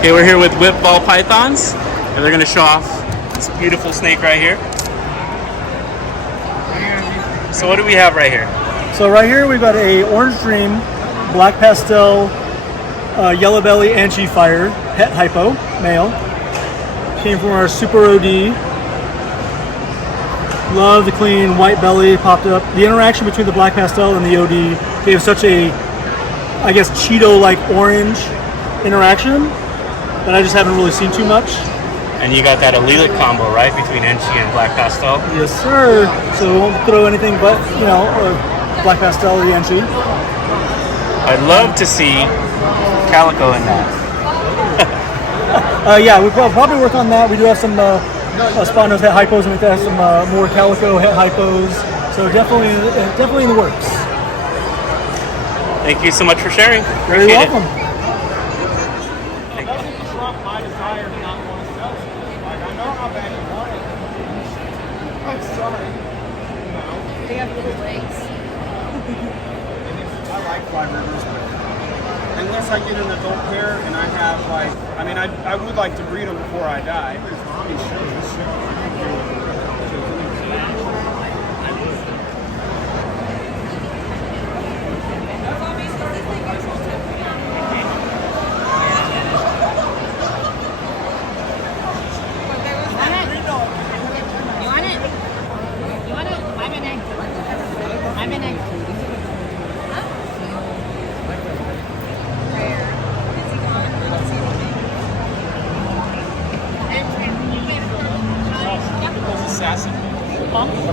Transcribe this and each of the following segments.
Okay, we're here with whip ball pythons, and they're gonna show off this beautiful snake right here. So what do we have right here? So right here we've got a orange dream, black pastel, yellow belly Anchi fire, het hypo, male. Came from our Super OD. Love the clean white belly, popped up. The interaction between the black pastel and the OD gave such a, I guess, Cheeto-like orange interaction that I just haven't really seen too much. And you got that allelic combo, right, between Enchi and black pastel? Yes, sir. So we won't throw anything but, you know, black pastel or the Enchi. I'd love to see calico in that. Yeah, we'll probably work on that. We do have some spot-nose het hypos, and we have some more calico het hypos. So definitely in the works. Thank you so much for sharing. Very welcome. They have little legs. I like fly rivers, but unless I get an adult pair and I have like, I mean, I would like to breed them before I die.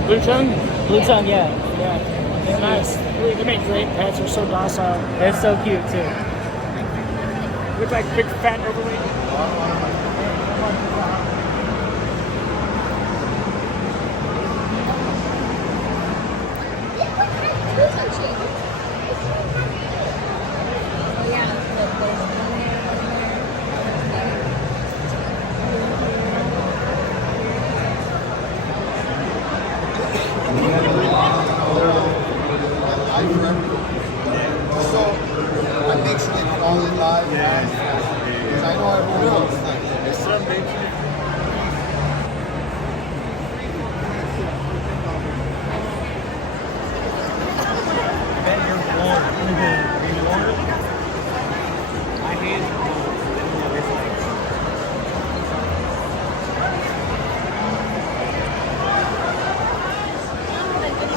Blue tongue? Blue tongue, yeah. They're nice. They make great pets. They're so docile. They're so cute too. Look like big fat overweight.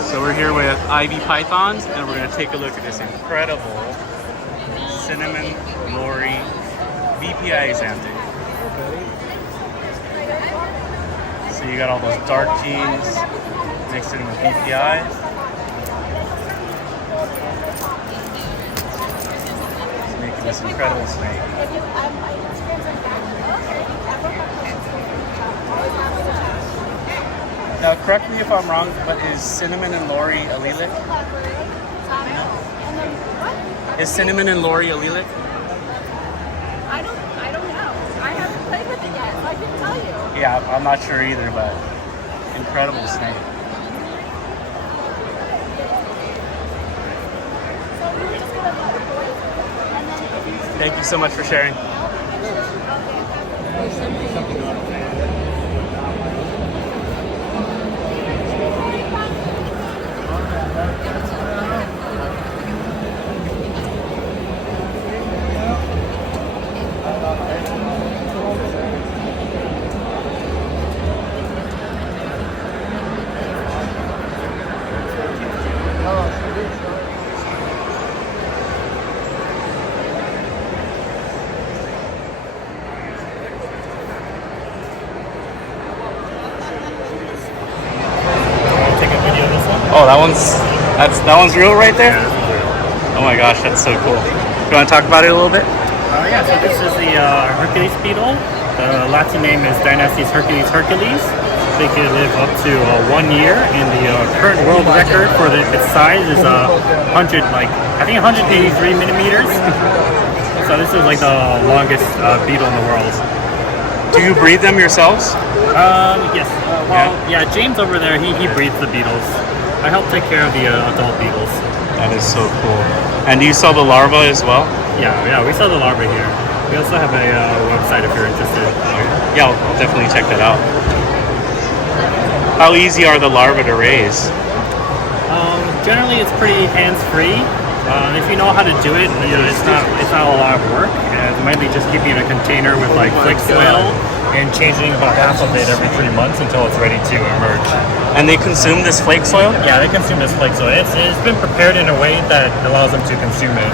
So we're here with Ivy pythons, and we're gonna take a look at this incredible cinnamon Lori VPI xanthic. So you got all those dark genes mixed in with VPI. It's making this incredible snake. Now, correct me if I'm wrong, but is cinnamon and Lori allelic? Is cinnamon and Lori allelic? I don't know. I haven't played with it yet, so I couldn't tell you. Yeah, I'm not sure either, but incredible snake. Thank you so much for sharing. Oh, that one's real right there? Yeah, oh my gosh, that's so cool. You want to talk about it a little bit? Yeah, so this is the Hercules beetle. The Latin name is Dynastes Hercules. They can live up to 1 year, and the current world record for its size is 183 millimeters. So this is like the longest beetle in the world. Do you breed them yourselves? Yes. Yeah, James over there, he breeds the beetles. I help take care of the adult beetles. That is so cool. And do you sell the larva as well? Yeah, we sell the larvae here. We also have a website if you're interested. Yeah, I'll definitely check that out. How easy are the larvae to raise? Generally, it's pretty hands-free. If you know how to do it, you know, it's not a lot of work. And it might be just keeping in a container with like flake soil and changing about half of it every 3 months until it's ready to emerge. And they consume this flake soil? Yeah, they consume this flake soil. It's been prepared in a way that allows them to consume it.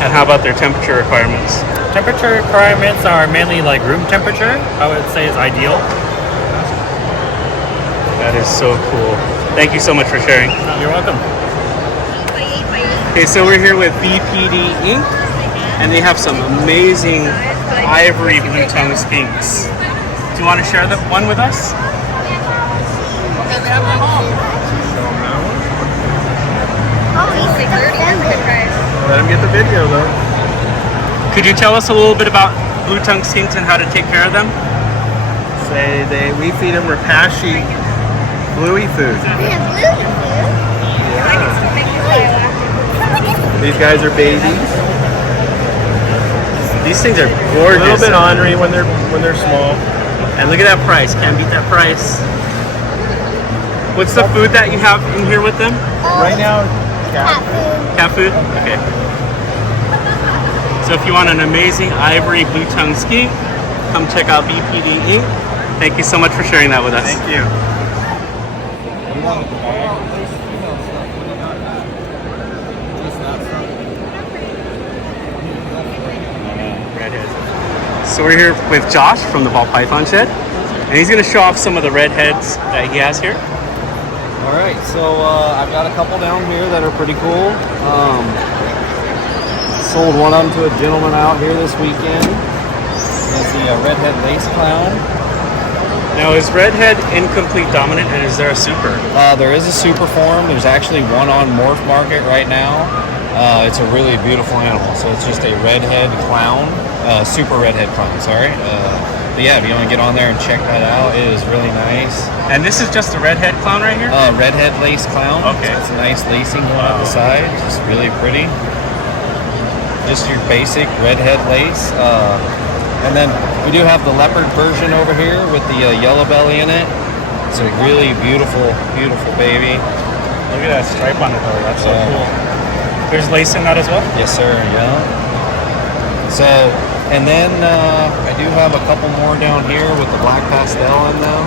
And how about their temperature requirements? Temperature requirements are mainly like room temperature. I would say is ideal. That is so cool. Thank you so much for sharing. You're welcome. Okay, so we're here with BPD Inc. and they have some amazing ivory blue tongue skinks. Do you want to share one with us? Let him get the video though. Could you tell us a little bit about blue tongue skinks and how to take care of them? We feed them rapashi bluey food. These guys are babies. These things are A gorgeous. little bit ornery when they're small. And look at that price. Can't beat that price. What's the food that you have in here with them? Right now, Cat food? Okay. So if you want an amazing ivory blue tongue skink, come check out BPD Inc. Thank you so much for sharing that with us. thank you. Redhead. So we're here with Josh from the Ball Python Shed, and he's going to show off some of the redheads that he has here. All right, so I've got a couple down here that are pretty cool. Sold one of them to a gentleman out here this weekend. That's the Redhead Lace Clown. Now, is Redhead incomplete dominant, and is there a super? There is a super form. There's actually one on Morph Market right now. It's a really beautiful animal. So it's just a Redhead Clown, super Redhead Clown, sorry. But yeah, if you want to get on there and check that out, it is really nice. And this is just a Redhead clown right here? Redhead Lace Clown. Okay. So it's a nice lacing going on the side. Just really pretty. Just your basic Redhead lace. And then we do have the leopard version over here with the yellow belly in it. It's a really beautiful, beautiful baby. Look at that stripe on it though, that's so cool. There's lace in that as well? Yes, sir, yeah. So, and then I do have a couple more down here with the black pastel in them.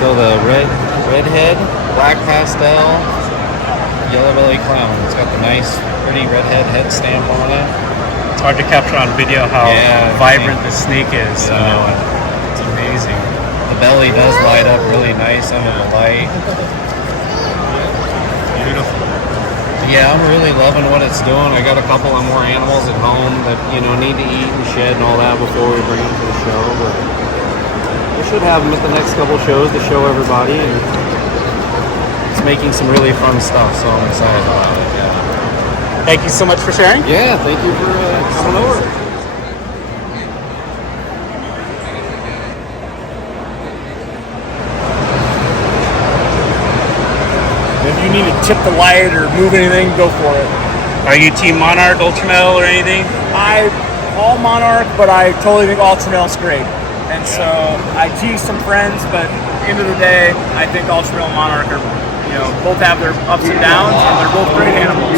So the redhead, black pastel, yellow belly clown. It's got the nice, pretty redhead head stamp on it. It's hard to capture on video how vibrant the snake is. Yeah. It's amazing. The belly does light up really nice under the light. Beautiful. Yeah, I'm really loving what it's doing. I got a couple of more animals at home that, you know, need to eat and shed and all that before we bring them to the show. But we should have them at the next couple shows to show everybody. And it's making some really fun stuff, so I'm excited about it. Yeah. Thank you so much for sharing. Yeah, thank you for coming over. If you need to tip the light or move anything, go for it. Are you Team Monarch, Ultramel, or anything? All Monarch, but I totally think Ultramel's great. And so I tease some friends, but at the end of the day, I think Ultramel and Monarch are, you know, both have their ups and downs, and they're both great animals.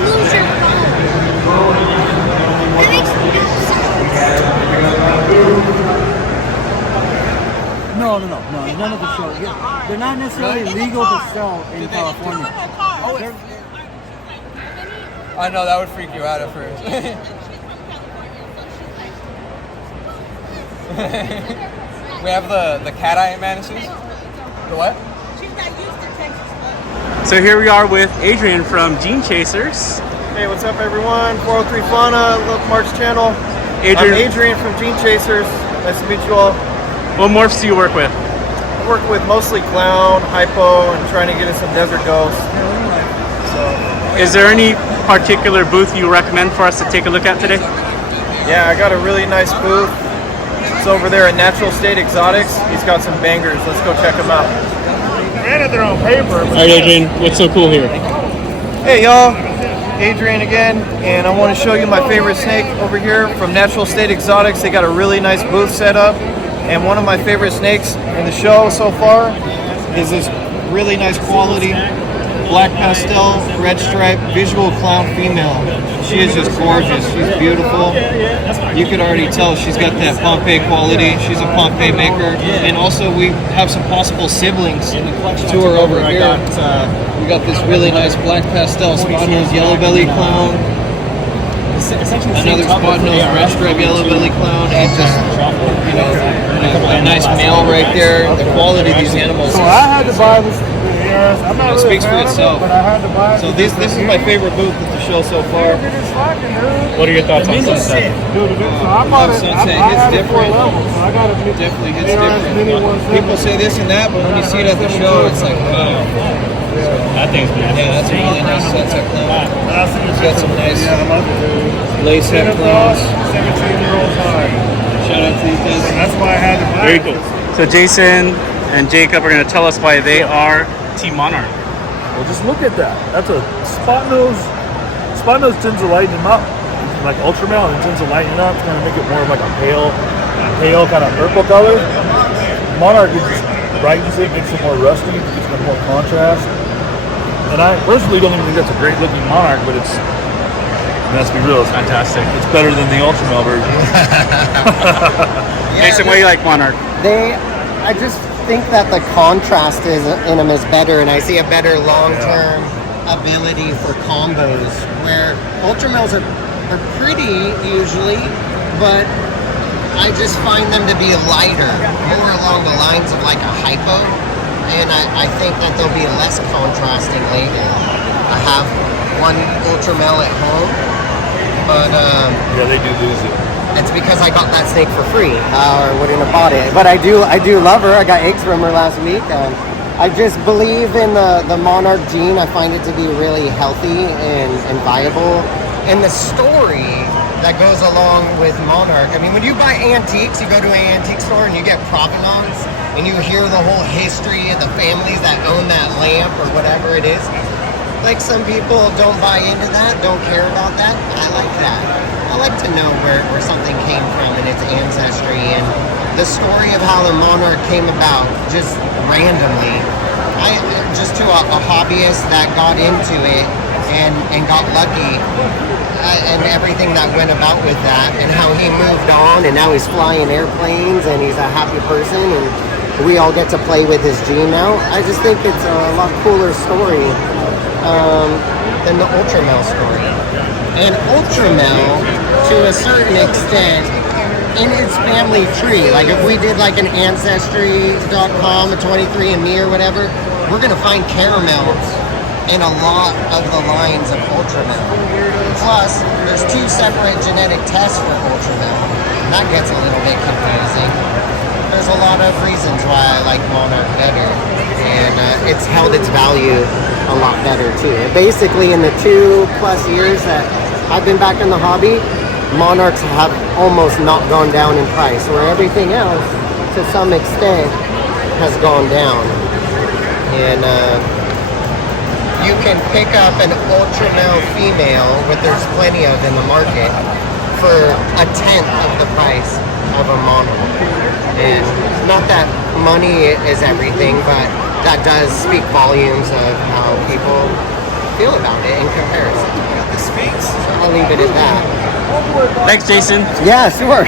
Lose your phone. That makes No, none of the shows. They're not necessarily legal to sell in California. I know that would freak you out at first. We have the cat eye mantises. The what? So here we are with Adrian from Gene Chasers. Hey, what's up, everyone? 403 Fauna, Love Mark's channel. Adrian. I'm Adrian from Gene Chasers. Nice to meet you all. What morphs do you work with? I work with mostly clown, hypo, and trying to get us some desert ghosts. So, Is there any particular booth you recommend for us to take a look at today? Yeah, I got a really nice booth. It's over there at Natural State Exotics. He's got some bangers. Let's go check him out. Granted, they're on paper. All right, Adrian, what's so cool here? Hey y'all, Adrian again, and I want to show you my favorite snake over here from Natural State Exotics. They got a really nice booth set up, and one of my favorite snakes in the show so far is this really nice quality black pastel, red stripe, visual clown female. She is just gorgeous. She's beautiful. You could already tell she's got that Pompeii quality. She's a Pompeii maker. And also we have some possible siblings to her over here. We got this really nice black pastel spot-nosed yellow belly clown. Another spot-nosed red stripe yellow belly clown. And just, you know, a nice male right there. The quality of these animals. So I had to buy this. I'm not It really speaks for a fan of itself. it, but I had to buy it. So this is my favorite booth of the show so far. What are your thoughts on Sunset? Dude, so I bought it. Sunset I hits had it 4 different. levels, so I got it. Definitely hits Mini different. 170. People say this and that, but when you see it at the show, it's like, wow. That thing's beautiful. Yeah, that's a really nice Sunset clown. It's got some nice lace Santa head Claus, clowns. 17-year-old high. Shout out to these guys. That's why I had to buy Very it. cool. So Jason and Jacob are going to tell us why they are Team Monarch. Well, just look at that. That's a spot nose. Spot nose tends to lighten them up, like Ultramel, and it tends to lighten it up. It's going to make it more of like a pale kind of purple color. Monarch just brightens it, makes it more rusty, gives it more contrast. And I personally don't even think that's a great looking Monarch, but it's, let's be real, it's fantastic. It's better than the Ultramel version. Jason, why do you like Monarch? I just think that the contrast in them is better, and I see a better long-term ability for combos, where Ultramels are pretty usually, but I just find them to be lighter, more along the lines of like a Hypo, and I think that they'll be less contrasting later. I have one Ultramel at home, but Yeah, they do lose it. it's because I got that snake for free, or wouldn't have bought it. But I do love her. I got eggs from her last week. I just believe in the Monarch gene. I find it to be really healthy and viable. And the story that goes along with Monarch. I mean, when you buy antiques, you go to an antique store and you get provenance, and you hear the whole history of the families that own that lamp or whatever it is. Like, some people don't buy into that, don't care about that. I like that. I like to know where something came from and its ancestry, and the story of how the Monarch came about just randomly. Just to a hobbyist that got into it and got lucky, and everything that went about with that, and how he moved on, and now he's flying airplanes and he's a happy person, and we all get to play with his gene now. I just think it's a lot cooler story than the Ultramel story. And Ultramel, to a certain extent, in its family tree, like if we did like an Ancestry.com, a 23andMe or whatever, we're gonna find caramels in a lot of the lines of Ultramel. Plus, there's 2 separate genetic tests for Ultramel. That gets a little bit confusing. There's a lot of reasons why I like Monarch better, and it's held its value a lot better too. Basically, in the 2+ years that I've been back in the hobby, Monarchs have almost not gone down in price, where everything else, to some extent, has gone down. And you can pick up an Ultramel female, what there's plenty of in the market, for 1/10 of the price of a Monarch. And not that money is everything, but that does speak volumes of how people feel about it in comparison. The Sphinx. So I'll leave it at that. Thanks, Jason. Yeah, sure.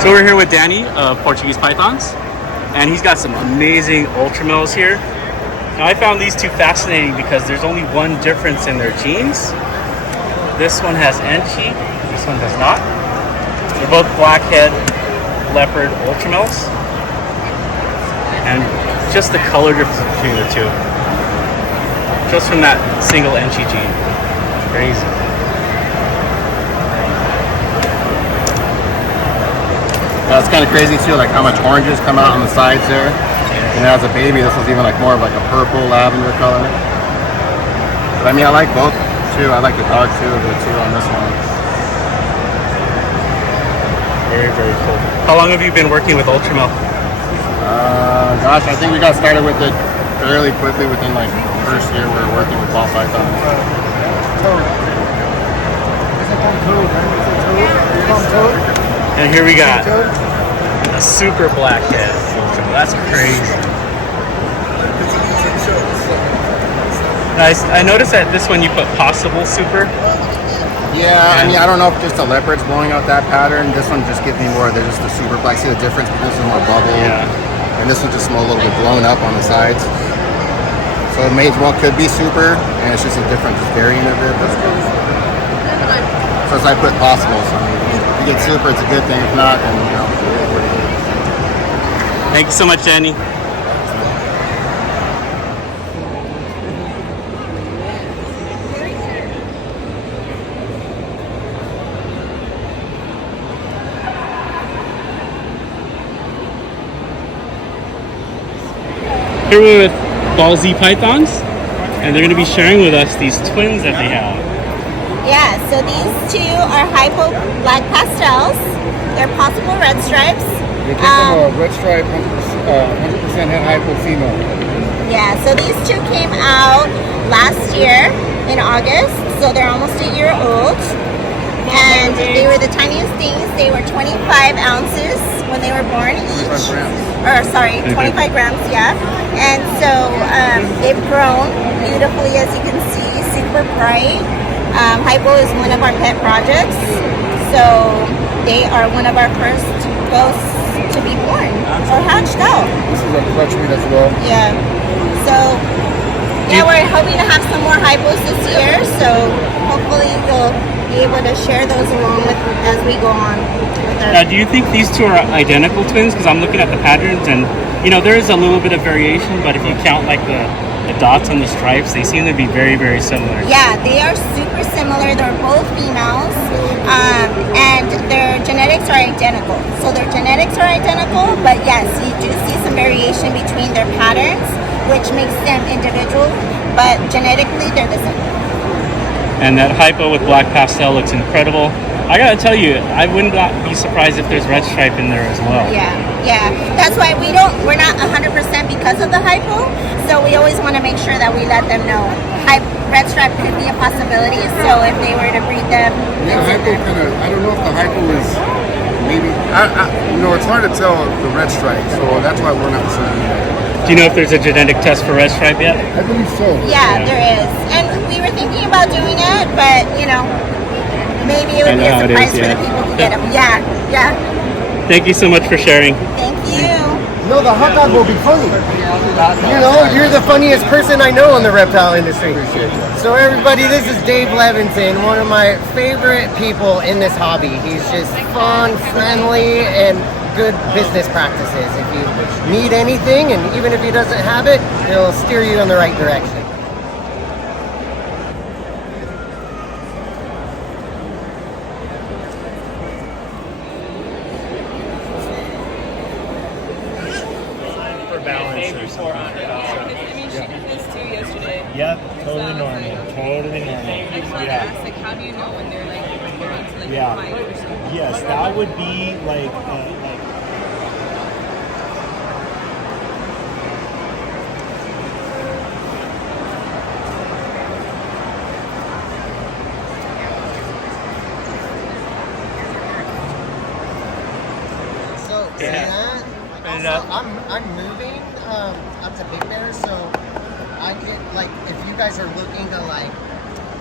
So we're here with Danny of Portuguese Pythons, and he's got some amazing Ultramels here. Now I found these two fascinating because there's only one difference in their genes. This one has Enchi, this one does not. They're both blackhead leopard Ultramels, and just the color difference between the two, just from that single Enchi gene. Crazy. That's kind of crazy too, like how much oranges come out on the sides there. And as a baby, this was even like more of like a purple lavender color. But I mean, I like both too. I like the dog too on this one. Very, very cool. How long have you been working with Ultramel? Gosh, I think we got started with it fairly quickly within like the first year we were working with ball pythons. And here we got a super blackhead. That's crazy. Nice. I noticed that this one you put possible super. Yeah, I mean, I don't know if just the leopard's blowing out that pattern. This one just gives me more, they're just the super black. See the difference? This is more bubble. Yeah. And this one's just a little bit blown up on the sides. So it may as well could be super, and it's just a different variant of it. That's good. So as I put possible, so I mean, if you get super, it's a good thing. If not, then you know. Thank you so much, Danny. Here we're with Ballsy Pythons, and they're going to be sharing with us these twins that they have. Yeah, so these two are Hypo black pastels. They're possible red stripes. They take them a red stripe, 100% head Hypo female. Yeah, so these two came out last year in August, so they're almost a year old. And they were the tiniest things. They were 25 ounces when they were born each. 25 grams. Or sorry, 25 grams, yeah. And so they've grown beautifully, as you can see, super bright. Hypo is one of our pet projects, so they are one of our first ghosts to be born or hatched out. This is a clutch meat as well. Yeah. So yeah, we're hoping to have some more Hypos this year, so hopefully we'll be able to share those along with as we go on. Now, do you think these two are identical twins? Because I'm looking at the patterns, and you know there is a little bit of variation, but if you count like the dots on the stripes, they seem to be very, very similar. Yeah, they are super similar. They're both females, and their genetics are identical. So their genetics are identical, but yes, you do see some variation between their patterns, which makes them individual, but genetically they're the same. And that Hypo with black pastel looks incredible. I gotta tell you, I would not be surprised if there's red stripe in there as well. Yeah, yeah. That's why we're not 100% because of the Hypo, so we always want to make sure that we let them know red stripe could be a possibility. So if they were to breed them, Yeah, Hypo kind of, I don't know if the Hypo is maybe, you know, it's hard to tell the red stripe, so that's why we're not saying that. Do you know if there's a genetic test for red stripe yet? I believe so. Yeah, there is. And we were thinking about doing it, but, you know, maybe it would be a surprise for the people who get them. Yeah, yeah. Thank you so much for sharing. Thank you. No, the hot dog will be funny. You know, you're the funniest person I know in the reptile industry. So everybody, this is Dave Levinson, one of my favorite people in this hobby. He's just fun, friendly, and good business practices. If you need anything, and even if he doesn't have it, he'll steer you in the right direction. Yep, totally normal. Totally normal. Ask, like, how do you know when they're like getting to like Yeah. fight or something? Yes, that would be like So I'm moving up to Big Bear, so I could like if you guys are looking to like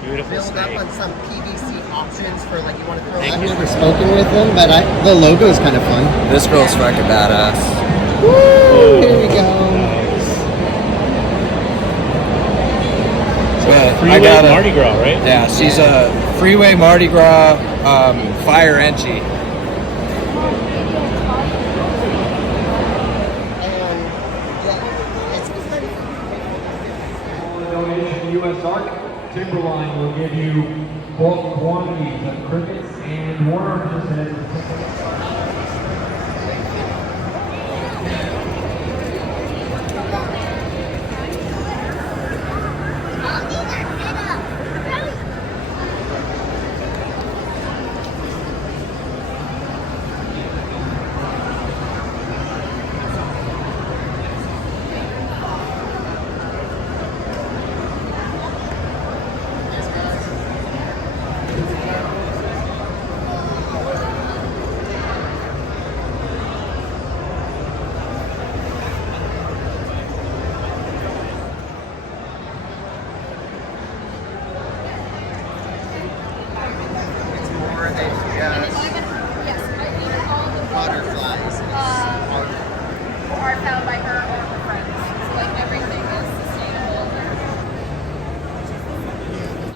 build up on some PVC options for like you want to throw. I've never spoken with them, but the logo is kind of fun. This girl's fucking badass. Woo! Here we go. Freeway Mardi Gras, right? Yeah, she's a Freeway Mardi Gras fire entry. U.S. Arc Timberline will give you bulk quantities of crickets and worms. Yes. Butterflies are found by her